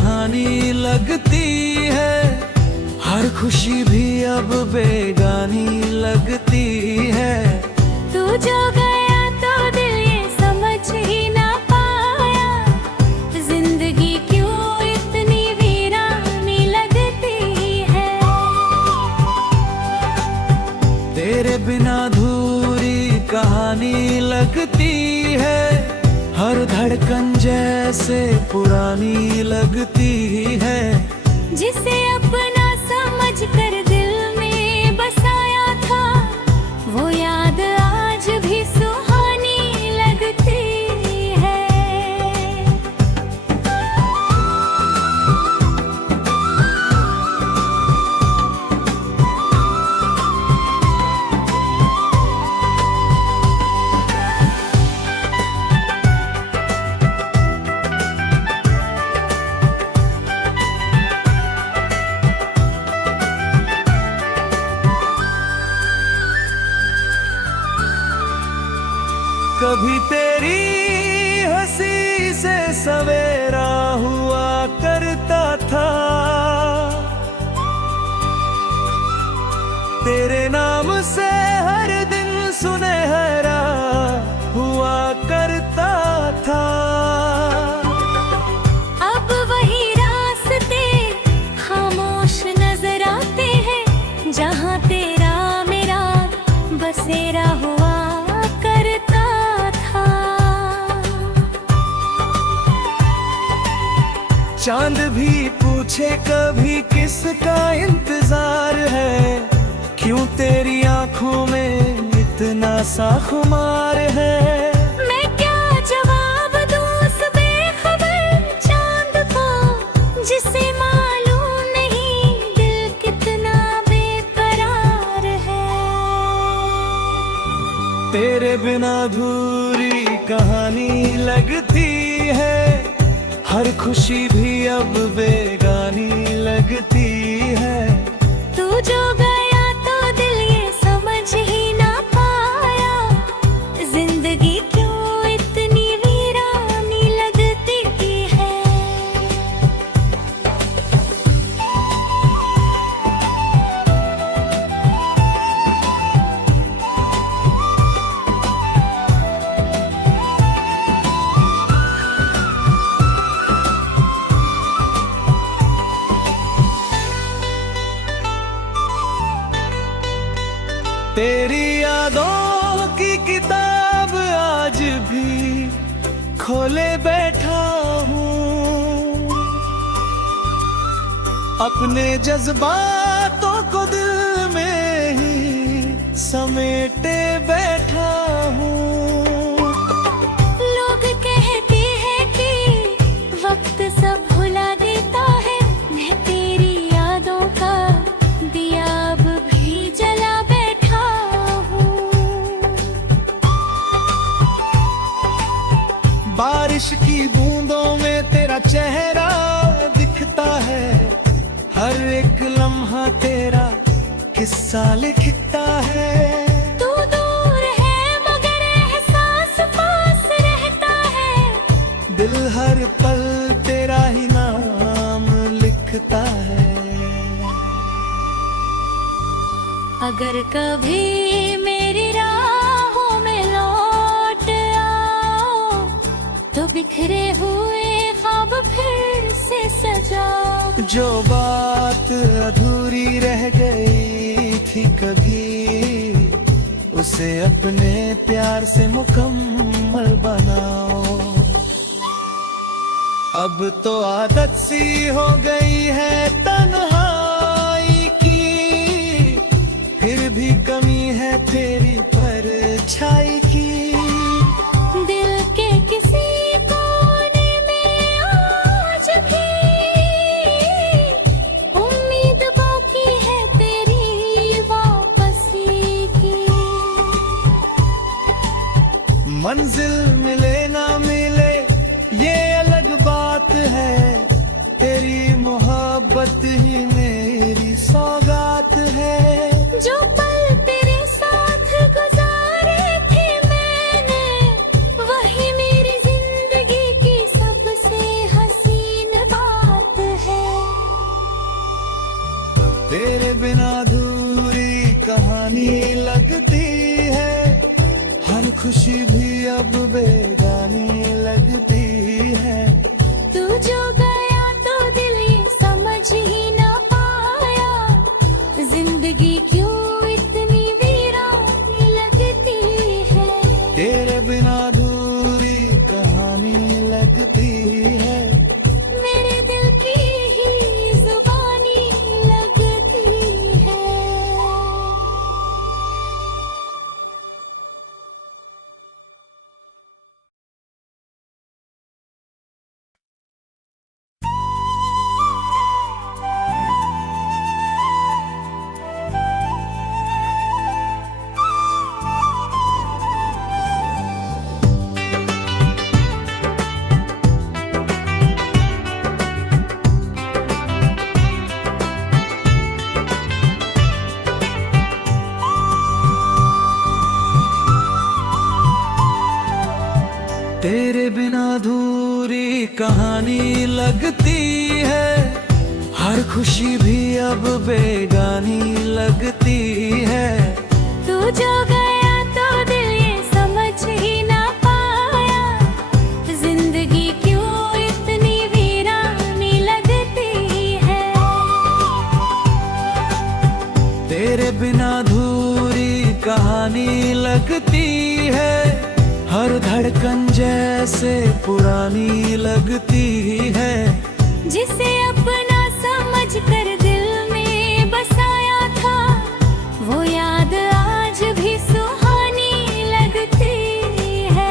कहानी लगती है, हर खुशी भी अब बेगानी लगती है। तू जो गया तो दिल ये समझ ही ना पाया, जिंदगी क्यों इतनी वीरानी लगती है। तेरे बिना अधूरी कहानी लगती है, हर धड़कन जैसे पुरानी लगती है। जिसे अपना समझ कर दिल में बसाया था, वो याद आज भी सुहानी लगती है। कभी तेरी हंसी से सवेरा हुआ करता था, तेरे नाम से हर दिन सुनहरा हुआ करता था। अब वही रास्ते खामोश नजर आते हैं, जहाँ तेरा मेरा बसेरा हुआ करता था। चांद भी पूछे कभी किसका इंतजार है, क्यों तेरी आंखों में इतना सा खुमार है। मैं क्या जवाब दूं उस बेखबर चांद को, जिसे मालूम नहीं दिल कितना बेकरार है। तेरे बिना अधूरी कहानी लगती है, हर खुशी भी अब बेगानी लगती है। तू जो गया तो दिल ये समझ ही ना पाया, जिंदगी क्यों इतनी वीरानी लगती है। तेरी यादों की किताब आज भी खोले बैठा हूँ, अपने जज्बातों को दिल में ही समेटे बैठा हूँ। लोग कहते हैं कि वक्त सब भुला देता है, मैं तेरी यादों का दिया अब भी जला बैठा हूँ। बारिश की बूंदों में तेरा चेहरा दिखता है, हर एक लम्हा तेरा किस्सा लिखता है। तू दूर है मगर एहसास पास रहता है, दिल हर पल तेरा ही नाम लिखता है। अगर कभी मेरी राहों में लौट आओ, तो बिखरे हुए ख्वाब फिर से सजाओ। जो बात अधूरी रह गई थी कभी, उसे अपने प्यार से मुकम्मल बनाओ। अब तो आदत सी हो गई है तन्हाई की, फिर भी कमी है तेरी परछाई की। दिल के किसी कोने में आज भी उम्मीद बाकी है तेरी वापसी की। मंजिल मिले ना मिले ये अलग बात है, तेरी मोहब्बत ही मेरी सौगात है। जो पल तेरे साथ गुजारे थे मैंने, वही मेरी जिंदगी की सबसे हसीन बात तेरे बिना अधूरी कहानी लगती है, हर खुशी भी अब बेगानी लगती है। तू जो गया तो दिल ये समझ ही ना पाया, जिंदगी क्यों इतनी वीरानी लगती है। तेरे बिना अधूरी कहानी लगती है, मेरे दिल की ही जुबानी लगती है। तेरे बिना अधूरी कहानी लगती है, हर खुशी भी अब बेगानी लगती है। तू जो गया तो दिल ये समझ ही ना पाया, जिंदगी क्यों इतनी वीरानी लगती है। तेरे बिना अधूरी कहानी लगती है, हर धड़कन जैसे पुरानी लगती है। जिसे अपना समझ कर दिल में बसाया था, वो याद आज भी सुहानी लगती है।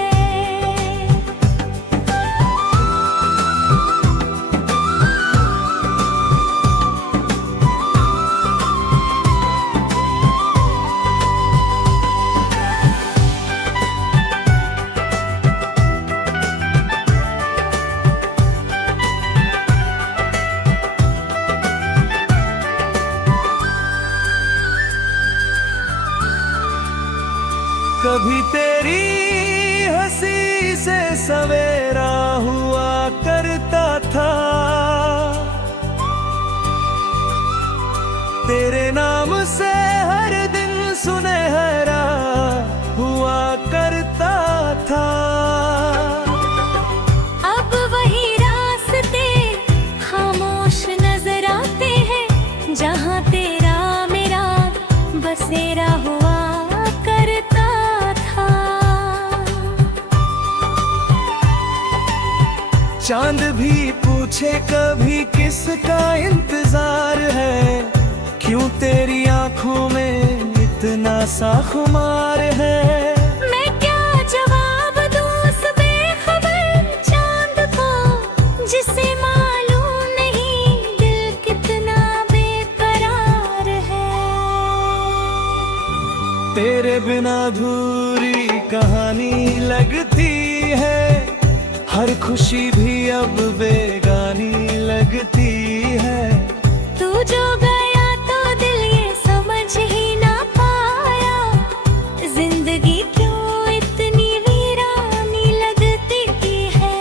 कभी तेरी हंसी से सवेरा हुआ करता था, तेरे नाम से हर दिन सुनहरा हुआ करता था। अब वही रास्ते खामोश नजर आते हैं, जहाँ तेरा मेरा बसेरा हुआ करता था। चांद भी पूछे कभी किसका इंतजार है, क्यों तेरी आंखों में इतना सा खुमार है। मैं क्या जवाब दूं उस बेखबर चांद को, जिसे मालूम नहीं दिल कितना बेकरार है। तेरे बिना अधूरी कहानी लगती है, हर खुशी भी अब बेगानी लगती है। तू जो गया तो दिल ये समझ ही ना पाया, जिंदगी क्यों इतनी वीरानी लगती है।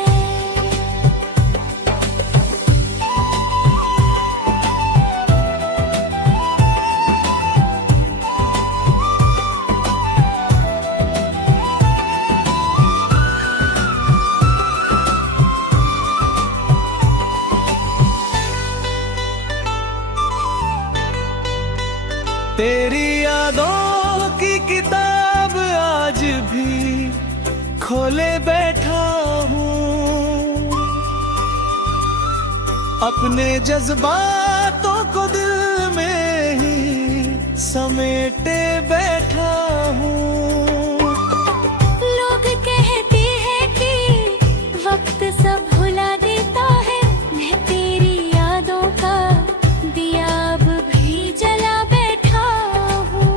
तेरी यादों की किताब आज भी खोले बैठा हूँ, अपने जज्बातों को दिल में ही समेटे बैठा हूँ। लोग कहते हैं कि वक्त सब भुला देता है, मैं तेरी यादों का दिया अब भी जला बैठा हूँ।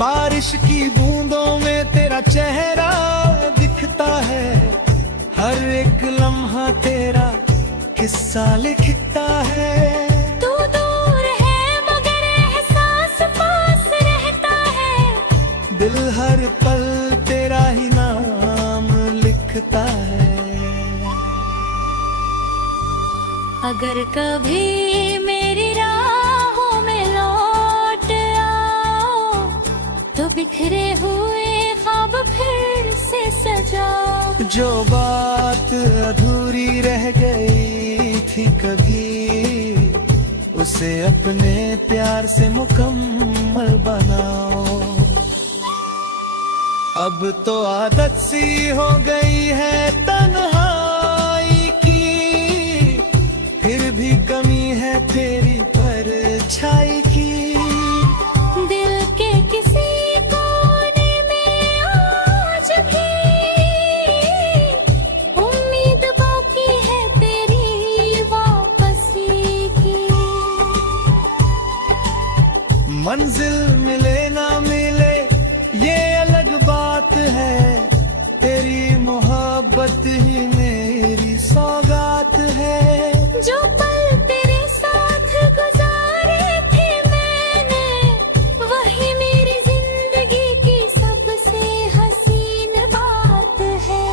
बारिश की बूंदों में तेरा चेहरा दिखता है, हर एक लम्हा तेरा किस्सा लिखता है। तू दूर है मगर एहसास पास रहता है, दिल हर पल तेरा ही नाम लिखता है। अगर कभी मेरी राहों में लौट आओ तो बिखरे हुए ख्वाब फिर से सजाओ। जो बात अधूरी रह गई थी कभी, उसे अपने प्यार से मुकम्मल बनाओ। अब तो आदत सी हो गई है तन्हाई की, फिर भी कमी है तेरी परछाई की। दिल के किसी कोने में आज भी उम्मीद बाकी है तेरी वापसी की। मंजिल मिले ना मिले ये अलग बात है, तेरी मोहब्बत ही मेरी सौगात है। जो पल तेरे साथ गुजारे थे मैंने, वही मेरी जिंदगी की सबसे हसीन बात है।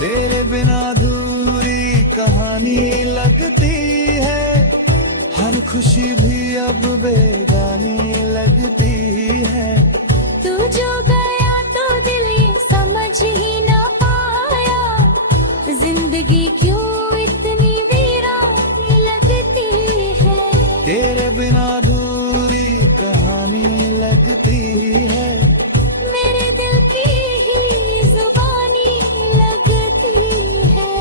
तेरे बिना अधूरी कहानी लगती है, हर खुशी भी अब बेगानी लगती है। तू जो गया तो दिल ये समझ ही ना पाया, जिंदगी क्यों इतनी वीरानी लगती है। तेरे बिना अधूरी कहानी लगती है, मेरे दिल की ही जुबानी लगती है।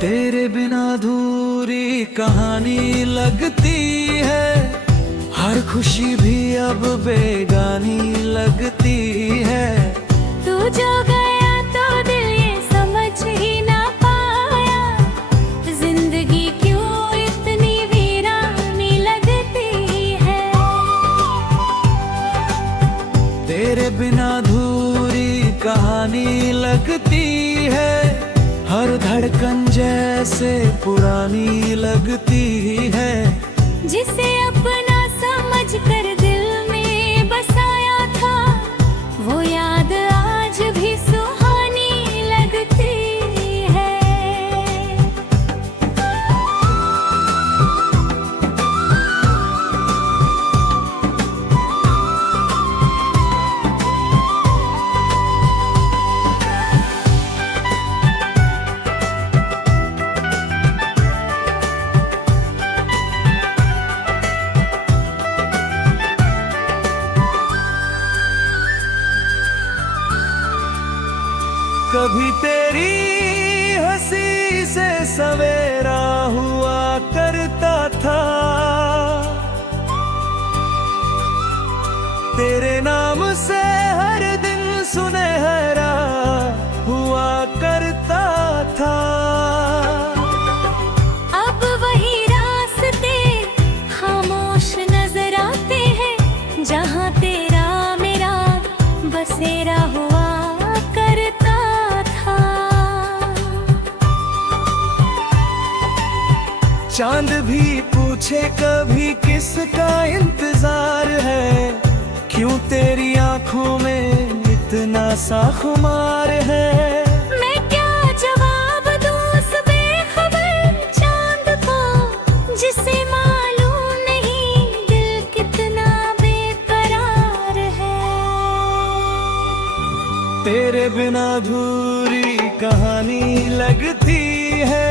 तेरे बिना अधूरी कहानी लगती है, हर खुशी भी अब बेगानी लगती है। तू जो गया तो दिल ये समझ ही ना पाया, जिंदगी क्यों इतनी वीरानी लगती है। तेरे बिना अधूरी कहानी लगती है, हर धड़कन जैसे पुरानी लगती है। जिसे अपना समझ कर दिल में बसाया था, वो याद आज भी सुहानी लगती है। कभी तेरी हंसी से सवेरा हुआ करता था, तेरे नाम से हर दिन सुनहरा हुआ करता था। अब वही रास्ते खामोश नजर आते हैं, जहाँ तेरा मेरा बसेरा हुआ करता था। चांद भी पूछे कभी किसका इंतजार है, क्यों तेरी आंखों में इतना सा खुमार है। मैं क्या जवाब दूं उस बेखबर चांद को, जिसे मालूम नहीं दिल कितना बेकरार है। तेरे बिना अधूरी कहानी लगती है,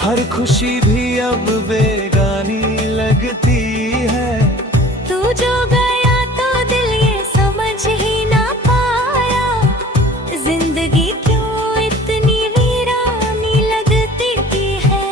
हर खुशी भी अब बेगानी लगती है। तू जो गया तो दिल ये समझ ही ना पाया, जिंदगी क्यों इतनी वीरानी लगती है।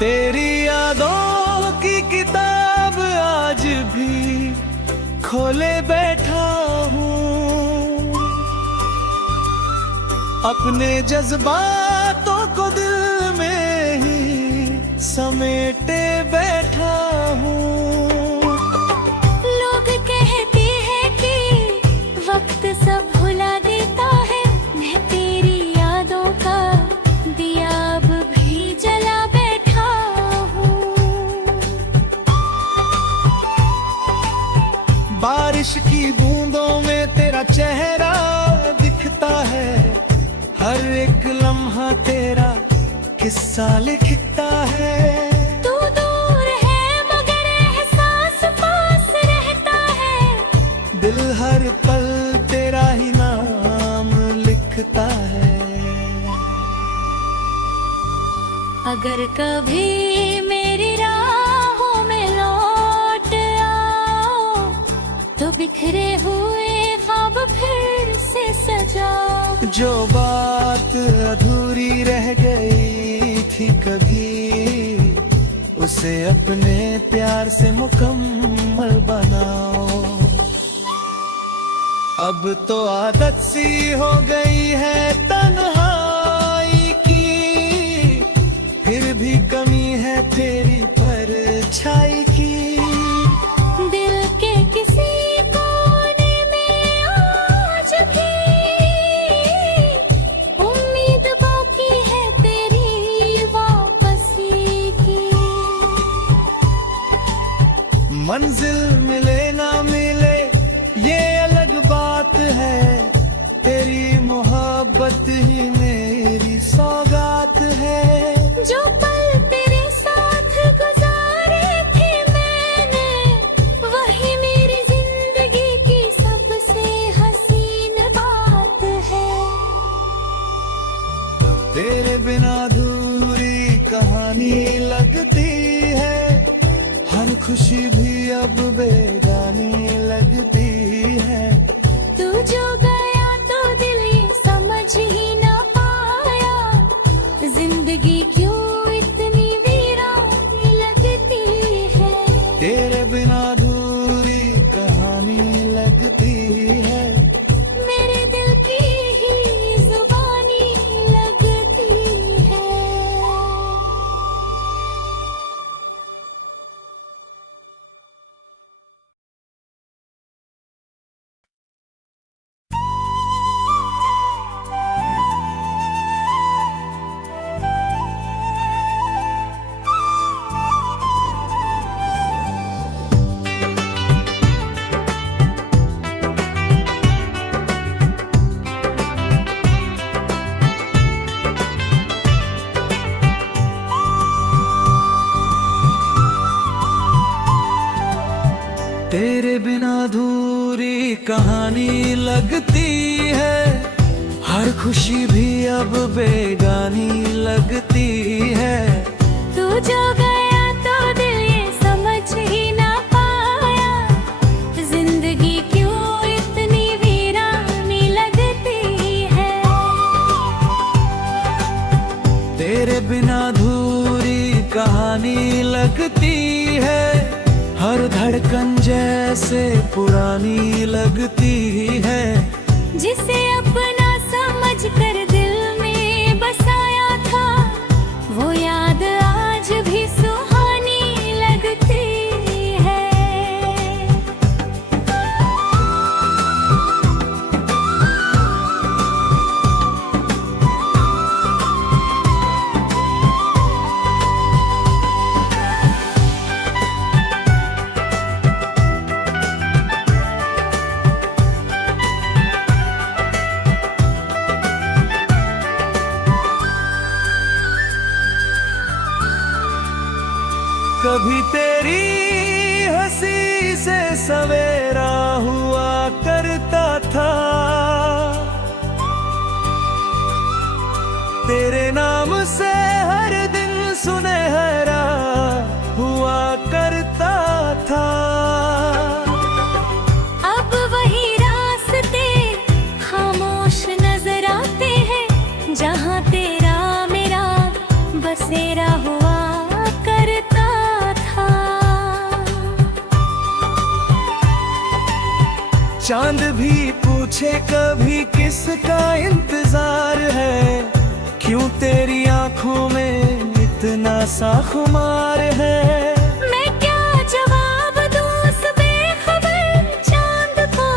तेरी यादों की किताब आज भी खोले बैठा हूँ, अपने जज्बातों को दिल में ही समेटे बैठा हूँ। लोग कहते हैं कि वक्त सब भुला देता है, मैं तेरी यादों का दिया अब भी जला बैठा हूँ। बारिश की बूंदों में तेरा चेहरा दिखता है, हर एक लम्हा तेरा किस्सा लिखता है। तू दूर है मगर एहसास पास रहता है, दिल हर पल तेरा ही नाम लिखता है। अगर कभी मेरी राहों में लौट आओ तो बिखरे हुए ख्वाब फिर से सजाओ। जो बात अधूरी रह गई थी कभी, उसे अपने प्यार से मुकम्मल बनाओ। अब तो आदत सी हो गई है तन्हाई की, फिर भी कमी है तेरी परछाई की। दिल के किसी कोने में आज भी उम्मीद बाकी है तेरी वापसी की। मंजिल मिले ना मिले ये अलग बात है, तेरी मोहब्बत ही मेरी सौगात है। जो पल तेरे साथ गुजारे थे मैंने, वही मेरी जिंदगी की सबसे हसीन बात है। तेरे बिना अधूरी कहानी लगती है, हर खुशी भी अब बेगानी लगती है। तू जो गया तो दिल ये समझ ही ना पाया, जिंदगी क्यों इतनी वीरानी लगती है। तेरे बिना अधूरी कहानी लगती है, मेरे दिल की ही जुबानी लगती है। तेरे बिना अधूरी कहानी लगती है, हर खुशी भी अब बेगानी लगती है। तू जो गया तो दिल ये समझ ही ना पाया, जिंदगी क्यों इतनी वीरानी लगती है। तेरे बिना अधूरी कहानी लगती है, हर धड़कन जैसे पुरानी लगती है। जिसे अपना समझ कर दिल में बसाया था, वो याद आज भी सुहानी लगती है। कभी तेरी हंसी से सवेरा हुआ करता था, तेरे नाम से हर दिन सुनहरा हुआ करता था। अब वही रास्ते खामोश नजर आते हैं, जहाँ तेरा मेरा बसेरा हुआ चांद भी पूछे कभी किसका इंतजार है, क्यों तेरी आंखों में इतना सा खुमार है। मैं क्या जवाब दूं उस बेखबर चांद को,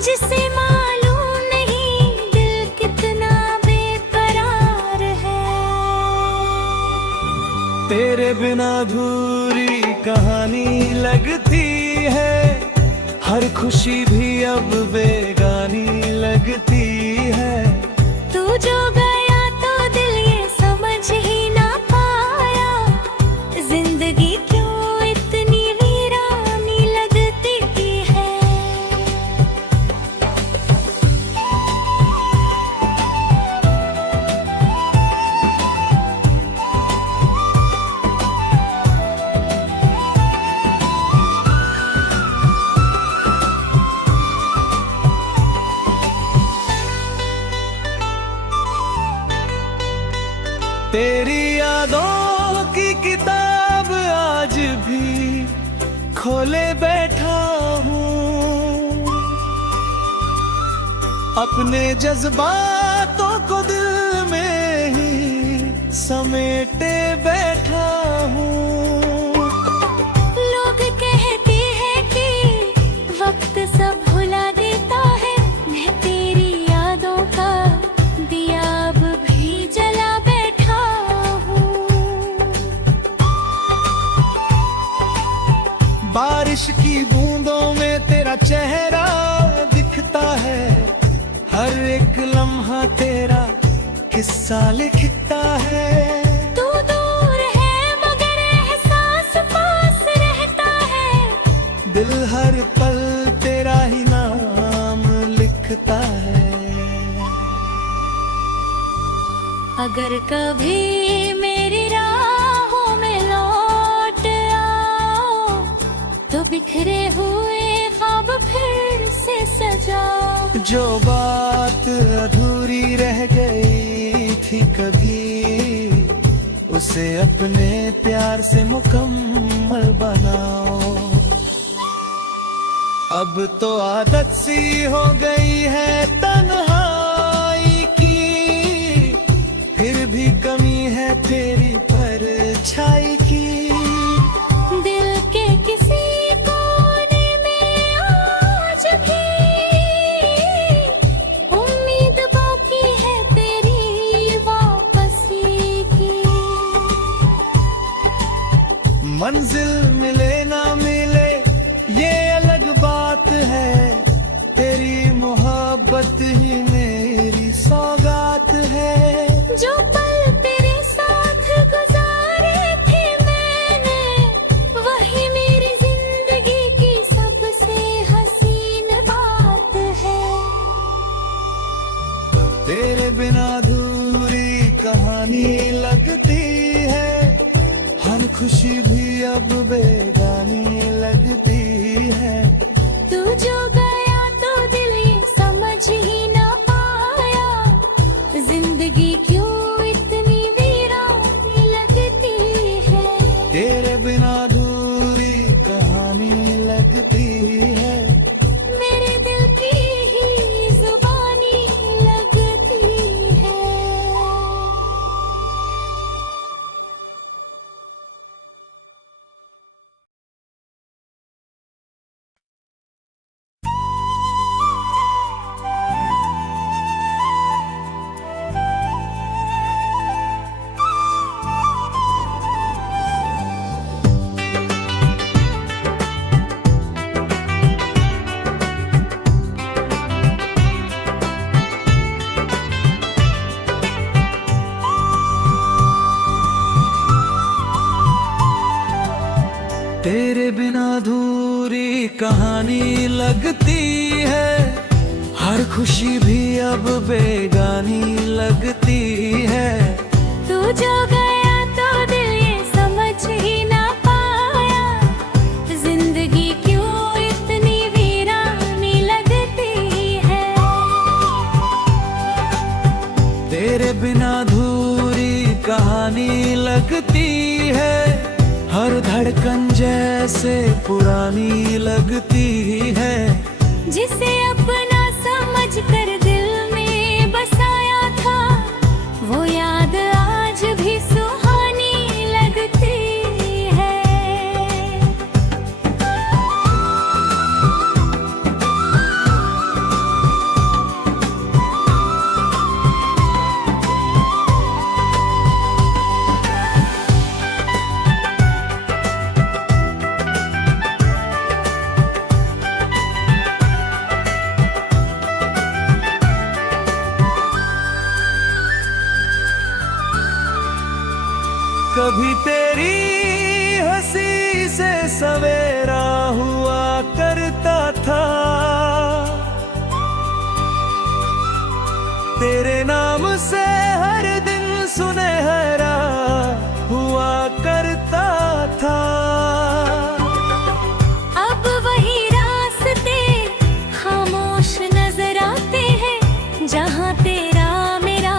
जिसे मालूम नहीं दिल कितना बेकरार है। तेरे बिना अधूरी कहानी लगती है, हर खुशी भी अब बेगानी लगती है। तू जो गया तो दिल ये समझ ही ना पाया, जिंदगी क्यों इतनी वीरानी लगती है। तेरी यादों की किताब आज भी खोले बैठा हूँ, अपने जज्बातों को दिल में ही समेटे बैठा हूँ। लोग कहते हैं कि वक्त सब भुला देता है, मैं तेरी यादों का दिया अब भी जला बैठा हूँ। बारिश की बूंदों में तेरा चेहरा दिखता है, हर एक लम्हा तेरा किस्सा लिखता है। तू दूर है मगर एहसास पास रहता है, दिल हर पल तेरा ही नाम लिखता है। अगर कभी मेरी राहों में लौट आओ, तो बिखरे हुए ख्वाब फिर से सजाओ। जो बात अधूरी रह गई थी कभी, उसे अपने प्यार से मुकम्मल बनाओ। अब तो आदत सी हो गई है तन्हाई की, फिर भी कमी है तेरी परछाई की। दिल के किसी कोने में आज भी उम्मीद बाकी है तेरी वापसी की। मंजिल मिले ना मिले ये अलग बात है, तेरी मोहब्बत ही मेरी सौगात है। जो पल तेरे साथ गुजारे थे मैंने, वही मेरी जिंदगी की सबसे हसीन बात है। तेरे बिना अधूरी कहानी लगती है, हर खुशी भी अब बेगानी लगती है। तू जो गया तो दिल ये समझ ही ना पाया, जिंदगी क्यों इतनी वीरानी लगती है। तेरे बिना अधूरी कहानी लगती है, मेरे दिल की ही जुबानी लगती है। तेरे बिना अधूरी कहानी लगती है, हर खुशी भी अब बेगानी लगती है। तू जो गया तो दिल ये समझ ही ना पाया, जिंदगी क्यों इतनी वीरानी लगती है। तेरे बिना अधूरी कहानी लगती है, हर धड़कन जैसे पुरानी लगती है। जिसे अपना समझकर दिल में बसाया था, वो याद आज भी सुहानी लगती है। कभी तेरी हंसी से सवेरा हुआ करता था, तेरे नाम से हर दिन सुनहरा हुआ करता था। अब वही रास्ते खामोश नजर आते हैं, जहाँ तेरा मेरा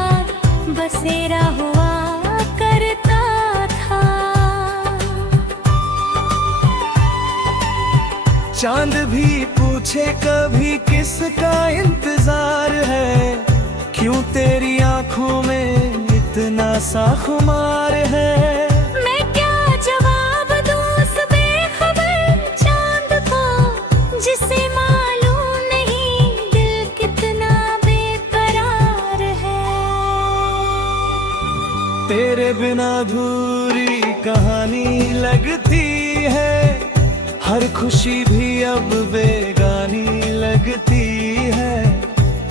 बसेरा हुआ करता था। चांद भी पूछे कभी किसका इंतजार है, क्यों तेरी आंखों में इतना सा खुमार है। मैं क्या जवाब दूं उस बेखबर चांद को, जिसे मालूम नहीं दिल कितना बेकरार है। तेरे बिना अधूरी कहानी लगती है, हर खुशी भी अब बेगानी लगती है।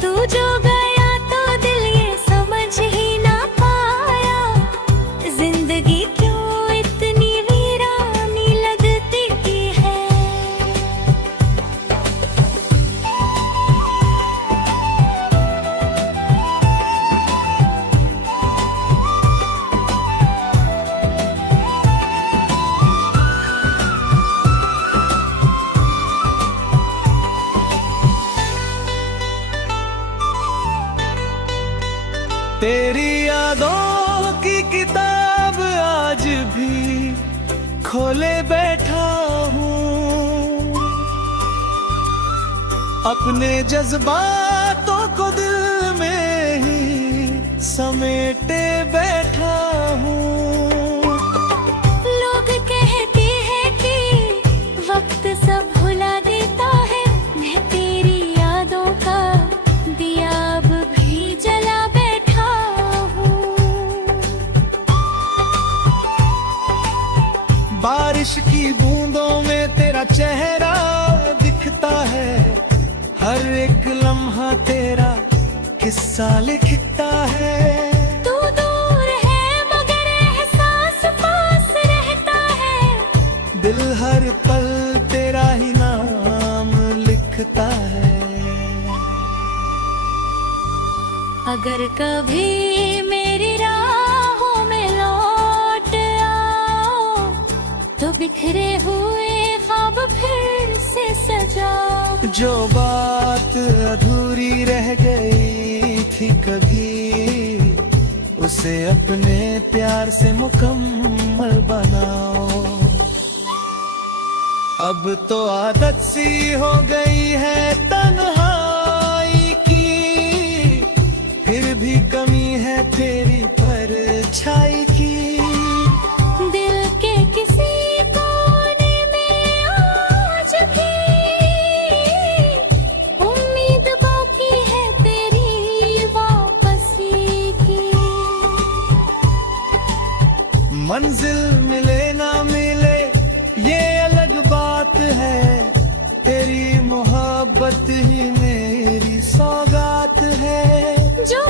तू जो गया तो दिल ये समझ ही ना पाया, जिंदगी क्यों इतनी वीरानी लगती है। तेरी यादों की किताब आज भी खोले बैठा हूँ, अपने जज्बातों को दिल में ही समेटे बैठा हूँ। लोग कहते हैं कि वक्त सब भुला देता है, मैं तेरी यादों का दिया अब भी जला बैठा हूँ। बारिश की बूंदों में तेरा चेहरा दिखता है, हर एक लम्हा तेरा किस्सा लिखता है। तू दूर है मगर एहसास पास रहता है, दिल हर पल तेरा ही नाम लिखता है। अगर कभी मेरी राहों में लौट आओ, तो बिखरे हुए ख्वाब फिर से सजाओ। जो बात अधूरी रह गई थी कभी, उसे अपने प्यार से मुकम्मल बनाओ। अब तो आदत सी हो गई है तन्हाई की, फिर भी कमी है तेरी परछाई की। दिल के किसी कोने में आज भी उम्मीद बाकी है तेरी वापसी की। मंजिल मिले ना मिले ये अलग बात है, तेरी मोहब्बत ही मेरी सौगात है। जो